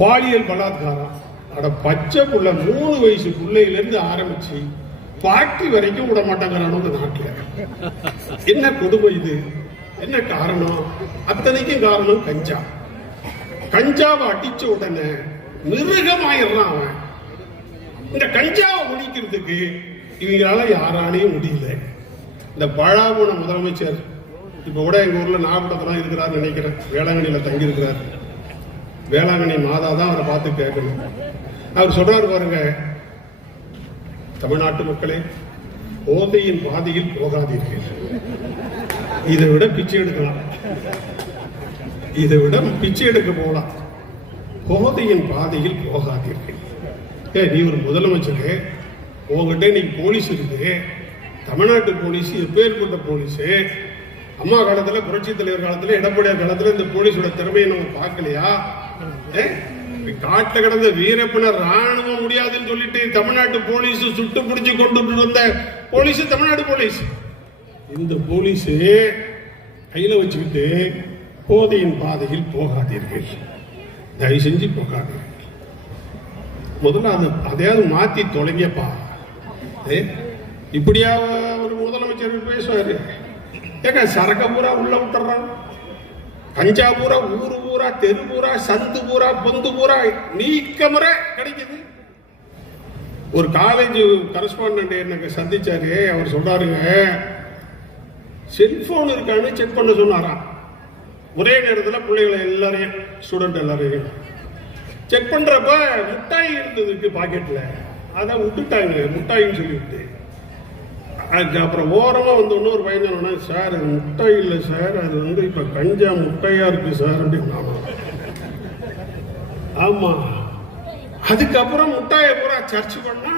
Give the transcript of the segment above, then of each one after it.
பாலியல் பலாத்காரம். அட பச்சை புள்ள 3 வயசு பிள்ளையிலிருந்து ஆரம்பிச்சு பாட்டி வரைக்கும் விட மாட்டாங்கிறானோ இந்த நாட்டில். என்ன கொடுமை இது? என்ன காரணம்? அத்தனைக்கும் காரணம் கஞ்சா. கஞ்சாவை அடிச்ச உடனே மிருகமாயிடுறான் அவன். இந்த கஞ்சாவை ஒழிக்கிறதுக்கு இவங்களால யாராலையும் முடியல. இந்த பழாபோன முதலமைச்சர் இப்ப கூட எங்க ஊர்ல நாகப்பட்டினத்துல இருக்கிறார் நினைக்கிறேன், வேளாங்கண்ணியில தங்கி இருக்கிறார். வேளாங்கண்ணி மாதா தான் அவரை பார்த்து கேட்கணும். அவர் சொல்றாரு பாருங்க, தமிழ்நாட்டு மக்களே, போதையின் பாதையில் போகாதீர்கள். இதை விட பிச்சை எடுக்கலாம், இதை விட பிச்சை எடுக்க போகலாம். போதையின் பாதையில் போகாதீர்கள். நீ ஒரு முதலமைச்சரு, உங்ககிட்ட இன்னைக்கு போலீஸ் இருக்கு. தமிழ்நாட்டு போலீஸ் எப்பேற்பட்ட போலீஸ்? அம்மா காலத்துல, புரட்சி தலைவர் காலத்துல, எடப்பாடியார் காலத்துல இந்த போலீஸோட திறமையை நம்ம பார்க்கலையா? காட்ட கடந்த வீரப்பனர் ராணுவம் முடியாதுன்னு சொல்லிட்டு தமிழ்நாட்டு போலீஸ் சுட்டு பிடிச்சு கொண்டு வந்த போலீஸ் தமிழ்நாடு போலீஸ். இந்த போலீஸ் கையில வச்சுக்கிட்டு போதையின் பாதையில் போகாதீர்கள், தயவு செஞ்சு போகாதீர்கள். முதல்ல அதையாவது மாத்தி தொலைங்கப்பா. இப்படியா ஒரு முதலமைச்சர் பேசுவாரு? ஏங்க சரக்க பூரா உள்ள விட்டுறான், கஞ்சா பூரா ஊரு பூரா, தெரு பூரா, சந்து பூரா, பொந்து பூரா நீக்க முறை கிடைக்குது. ஒரு காலேஜ் கரஸ்பாண்டன்ட் எனக்கு சந்திச்சாரு. அவர் சொல்றாருங்க, செல்போன் இருக்கான்னு செக் பண்ண சொன்னாராம். ஒரே நேரத்தில் பிள்ளைகளை எல்லாரையும், ஸ்டூடெண்ட் எல்லாரையும் செக் பண்றப்ப முட்டாய் இருந்ததுக்கு பாக்கெட்ல, அதை விட்டுட்டாங்க முட்டாயின்னு சொல்லிவிட்டு. அப்புறம் ஓரமா வந்து இன்னொரு பையன் சொன்னா, சார் அது முட்டாய் இல்லை சார், அது வந்து இப்ப கஞ்சா முட்டையா இருக்கு சார் அப்படின்னு. ஆமா, அதுக்கப்புறம் முட்டாயை பூரா சர்ச் பண்ணா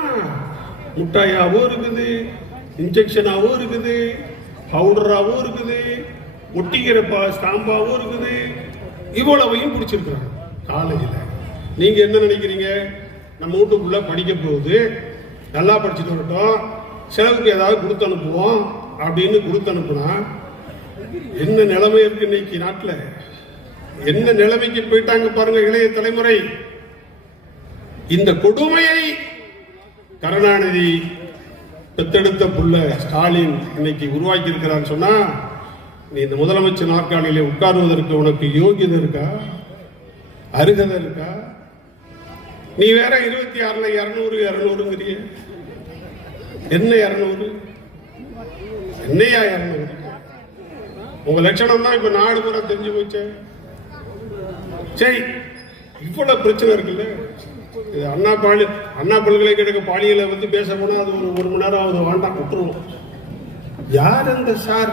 முட்டாயாவும் இருக்குது, இன்ஜெக்ஷனாவும் இருக்குது, பவுடராவும் இருக்குது, ஒட்டிக்கிற ஸ்டாம்பாவும் இருக்குது. இவ்வளவையும் பிடிச்சிருக்கிறாங்க காலேஜில். நீங்க என்ன நினைக்கிறீங்க? நம்ம வீட்டுக்குள்ள படிக்க போகுது, நல்லா படிச்சுட்டு வரட்டும், செலவுக்கு ஏதாவது கொடுத்து அனுப்புவோம் அப்படின்னு கொடுத்து அனுப்புனா என்ன நிலைமை இருக்கு இன்னைக்கு நாட்டில்? என்ன நிலைமைக்கு போயிட்டாங்க பாருங்க இளைய தலைமுறை. இந்த கொடுமையை கருணாநிதி பெத்தெடுத்த புள்ள ஸ்டாலின் இன்னைக்கு உருவாக்கி இருக்கிறான்னு சொன்னா, நீ இந்த முதலமைச்சர் நாற்காலியிலே உட்காருவதற்கு உனக்கு யோகியதை இருக்கா? அருகதை இருக்கா? நீ வேற 26ல 200 என்ன 200? என்னையா 200? உங்க லட்சணம் தான் இப்ப நாடு பூரா தெரிஞ்சு போச்சு. சரி, இவ்வளவு பிரச்சனை இருக்குல்ல. அண்ணா பல்கலைக்கழக பாலியலை வந்து பேச போனா அது ஒரு மணி நேரம் ஆகுது, வேண்டாம் விட்டுருவோம். யார் அந்த சார்?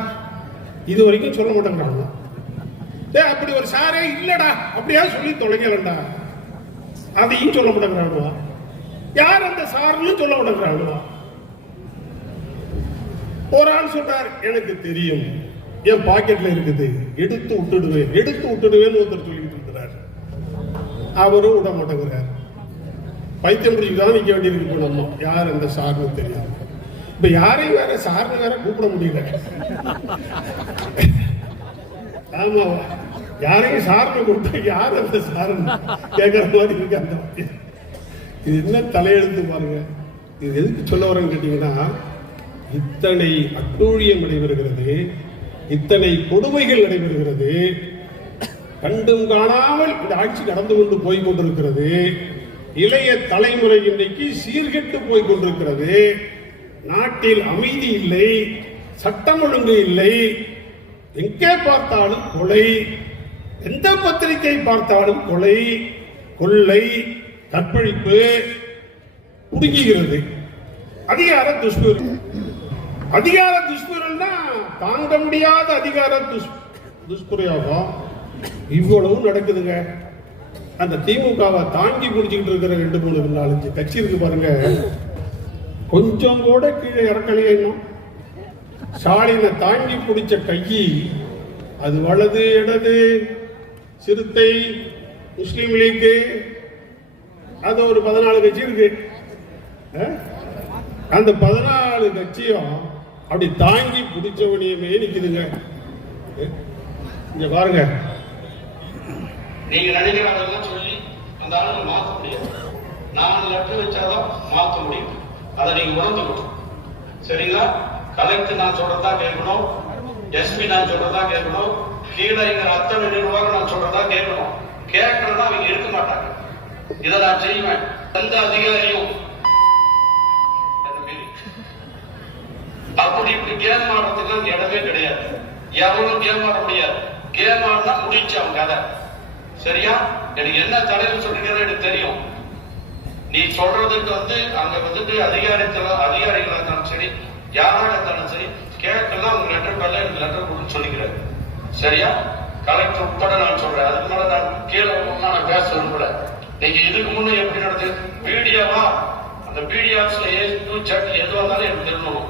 இது வரைக்கும் சொல்ல மாட்டேங்கிறாங்க. அப்படி ஒரு சாரே இல்லடா அப்படியா சொல்லி தொலைங்க வேண்டாம், அதையும் சொல்ல மாட்டேங்கிறாங்க. யார் அந்த சார்னு சொல்ல மாட்டேங்கிறாங்க. ஒரு ஆள் சொல்றார், எனக்கு தெரியும், என் பாக்கெட்ல இருக்குது, எடுத்து விட்டுடுவேன்னு ஒருத்தர் சொல்லிட்டு இருக்கிறார். அவரும் விட மாட்டேங்கிறார். பைத்தியம் பிடிச்சுதான் நிக்க வேண்டியிருக்கு. நம்ம யார் அந்த சார்னு தெரியாது. இப்ப யாரையும் வேற சார்னு வேற கூப்பிட முடியல. ஆமா, யாரையும் சார்னு கூப்பிட்டா யார் அந்த சார்னு கேட்கற மாதிரி இருக்கு. அந்த இது என்ன தலையெழுத்து பாருங்க. இது எதுக்கு சொல்ல வரேன்னு கேட்டீங்கன்னா, இத்தனை அட்டூழியம் நடைபெறுகிறது, இத்தனை கொடுமைகள் நடைபெறுகிறது, கண்டும் காணாமல் இந்த ஆட்சி கடந்து கொண்டு போய் கொண்டிருக்கிறது. இளைய தலைமுறை இன்றைக்கு சீர்கெட்டு போய் கொண்டிருக்கிறது. நாட்டில் அமைதி இல்லை, சட்டம் ஒழுங்கு இல்லை, எங்கே பார்த்தாலும் கொலை, எந்த பத்திரிகை பார்த்தாலும் கொலை, கொள்ளை, கற்பழிப்பு புடுங்குகிறது. அதிகார துஷ்பிரயோகம்னா தாங்க முடியாத அதிகார துஷ்பிரயோகம் இவ்வளவு நடக்குதுங்க. அந்த திமுகவை தாங்கி பிடிச்சிக்கிட்டு இருக்கிற 2, 3, 4, 5 கட்சி இருக்கு பாருங்க, கொஞ்சம் கூட கீழே இறக்கலையே. ஸ்டாலினை தாங்கி பிடிச்ச கையி அது வலது இடது, சிறுத்தை, முஸ்லீம் லீக், அது ஒரு 14 கட்சி இருக்கு. அந்த 14 கட்சியும் அப்படி தாங்கி பிடிச்சவனையுமே நிக்குதுங்க. இங்க பாருங்க, நீங்க நினைக்கிறதெல்லாம் சொல்லி அந்த ஆளுங்க மாற்ற முடியாது. 4 லெட்டர் வச்சாதான் மாற்ற முடியும். அதை நீங்க உணர்ந்துக்கணும். சரிங்களா? கலெக்டர் நான் சொல்றதா கேட்கணும், எஸ்பி நான் சொல்றதா கேட்கணும், கீழே இருக்கிற அத்தனை நிர்வாகம் நான் சொல்றதா கேட்கணும். கேட்கணும்னா அவங்க இருக்க மாட்டாங்க. இதை நான் செய்வேன். எந்த அதிகாரியும் அப்படி இப்படி கேம் ஆடுறதுக்கு இடமே கிடையாது. எவரும் கேம் ஆட முடியாது. கேம் ஆடினா முடிச்சு அவன் கதை. சரியா? எனக்கு என்ன தலைவர் சொல்றீங்கன்னு எனக்கு தெரியும். நீ சொல்றதுக்கு அங்க அதிகாரிகளா இருந்தாலும் சரி, யாராக இருந்தாலும் சரி, கேட்கலாம் உங்க லெட்டர் பேர்ல எனக்கு லெட்டர் கொடுன்னு சொல்லிக்கிறாரு. சரியா? கலெக்டர் உட்பட நான் சொல்றேன். அதுக்கு மேல நான் கீழே நான் பேச விரும்பல. நீங்க இதுக்கு முன்னே எப்படி நடந்தது? மீடியாவா? அந்த மீடியாஸ்ல எதுவாக இருந்தாலும் எனக்கு தெரியணும்,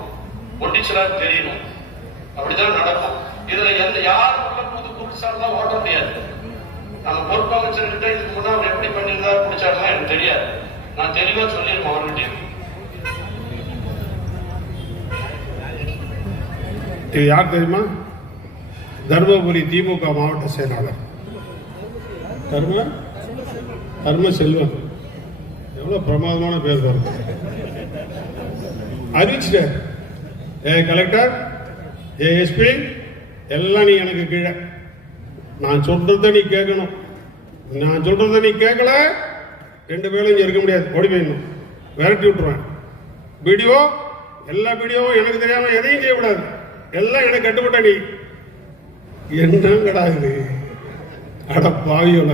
ஒட்டிச்சலா தெரியணும். அப்படிதான் நடக்கும். இதுல யாருக்குள்ள புதுசாலாம் ஓட்ட முடியாது. நம்ம பொறுப்பமைச்சர்கிட்ட இதுக்கு முன்னா அவர் எப்படி பண்ணியிருந்தா பிடிச்சாருலாம் எனக்கு தெரியாது. நான் தெளிவா சொல்லியிருக்கேன் அவர்கிட்ட. இது யார் தெரியுமா? தர்மபுரி திமுக மாவட்ட செயலாளர் தர்ம செல்வன். எவ்வளவு பிரமாதமான பேர் பாருங்க. அறிவிச்சிட்டார். கலெக்டர், எஸ்பி எல்லாம் நீ எனக்கு கீழே. நான் சொல்றத நீ கேட்கணும். நான் சொல்றத நீ கேட்கல, 2 பேரும் இங்க இருக்க முடியாது. ஓடி போயிடணும். விரட்டி விட்டுருவேன். வீடியோ எல்லா வீடியோவும் எனக்கு தெரியாம எதையும் செய்யக்கூடாது. எல்லாம் எனக்கு கட்டுப்பட்ட நீ. என்னங்கடா இது? அட பாவியோல.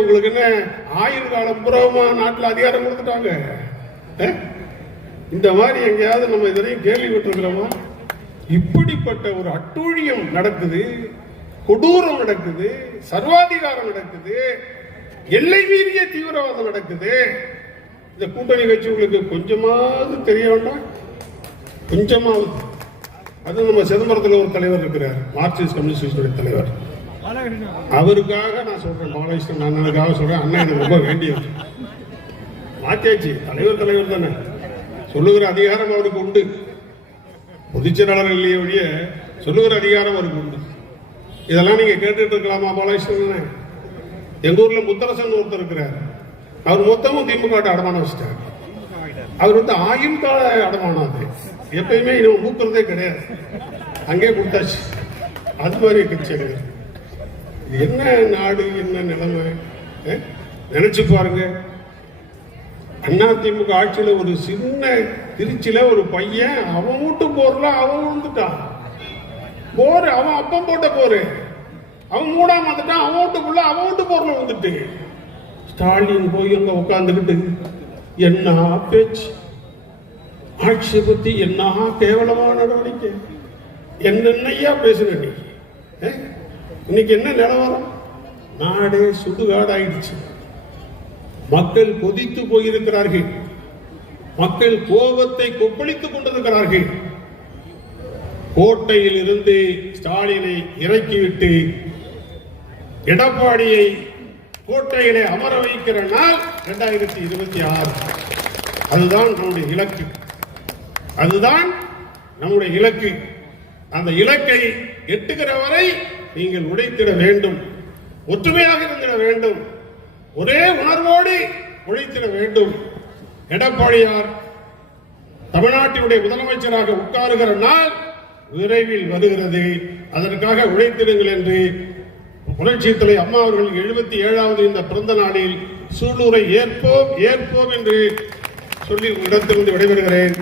உங்களுக்கு என்ன ஆயுள் காலம் புறமா நாட்டில் அதிகாரம் கொடுத்துட்டாங்க? இந்த மாதிரி எங்கேயாவது நம்ம இதனையும் கேள்விப்பட்டிருக்கிறோமா? இப்படிப்பட்ட ஒரு அட்டூழியம் நடக்குது, கொடூரம் நடக்குது, சர்வாதிகாரம் நடக்குது, எல்லை மீறிய தீவிரவாதம் நடக்குது. இந்த கூட்டணி கட்சிகளுக்கு கொஞ்சமாவது தெரிய வேண்டாம்? கொஞ்சமாவது. அது நம்ம சிதம்பரத்தில் ஒரு தலைவர் இருக்கிறார், மார்க்சிஸ்ட் கம்யூனிஸ்ட் தலைவர். அவருக்காக நான் சொல்றேன், பாலகிருஷ்ணன் அண்ணனுக்காக சொல்றேன். அண்ணன் எனக்கு ரொம்ப வேண்டியது. மாத்தியாச்சு, தலைவர் தானே. சொல்லுகிற அதிகாரம் அவருக்கு உண்டு. பொதுச்செயலாளர் இல்லையே ஒழிய சொல்லுகிற அதிகாரம் அவருக்கு உண்டு. இதெல்லாம் நீங்க கேட்டுட்டு இருக்கலாமா பாலகிருஷ்ணன்? எங்க ஊர்ல முத்தரசன் ஒருத்தர் இருக்கிறார். அவர் மொத்தமும் திமுக அடமானம் வச்சுட்டார். அவர் ஆயுள் கால அடமானம். அது எப்பயுமே இன்னும் மூக்கிறதே கிடையாது. அங்கே கொடுத்தாச்சு. அது மாதிரி கட்சி. என்ன நாடு, என்ன நிலைமை நினைச்சு பாருங்க. அதிமுக ஆட்சியில ஒரு சின்ன திருச்சியில ஒரு பையன் அவன் வீட்டு போர்ல அவன் விழுந்துட்டான். போர் அவன் அப்பம் போட்ட போரு அவன் மூடாம வந்துட்டான். அவன் வீட்டுக்குள்ள அவன் வீட்டு போர்ல வந்துட்டு ஸ்டாலின் போய் அங்க உட்கார்ந்துக்கிட்டு என்ன பேச்சு, ஆட்சியை பத்தி என்ன கேவலமான நடவடிக்கை, என்னென்னையா பேசுன நீ? இன்னைக்கு என்ன நிலவரம்? நாடே சுடுகாடாயிடுச்சு. மக்கள் கொதித்து போயிருக்கிறார்கள். மக்கள் கோபத்தை கொப்பளித்துக் கொண்டிருக்கிறார்கள். கோட்டையில் இருந்து ஸ்டாலினை இறக்கிவிட்டு எடப்பாடியை கோட்டையிலே அமர வைக்கிற நாள் 2026. அதுதான் நம்முடைய இலக்கு. அதுதான் நம்முடைய இலக்கு. அந்த இலக்கை எட்டுகிற வரை நீங்கள் உழைத்திட வேண்டும், ஒற்றுமையாக இருந்திட வேண்டும், ஒரே உணர்வோடு உழைத்திட வேண்டும். எடப்பாடியார் தமிழ்நாட்டினுடைய முதலமைச்சராக உட்காருகிற நாள் விரைவில் வருகிறது. அதற்காக உழைத்திடுங்கள் என்று புரட்சி தலைவி அம்மா அவர்கள் 77வது இந்த பிறந்த நாளில் சூளுரை ஏற்போம் என்று சொல்லி இடத்திலிருந்து விடைபெறுகிறேன்.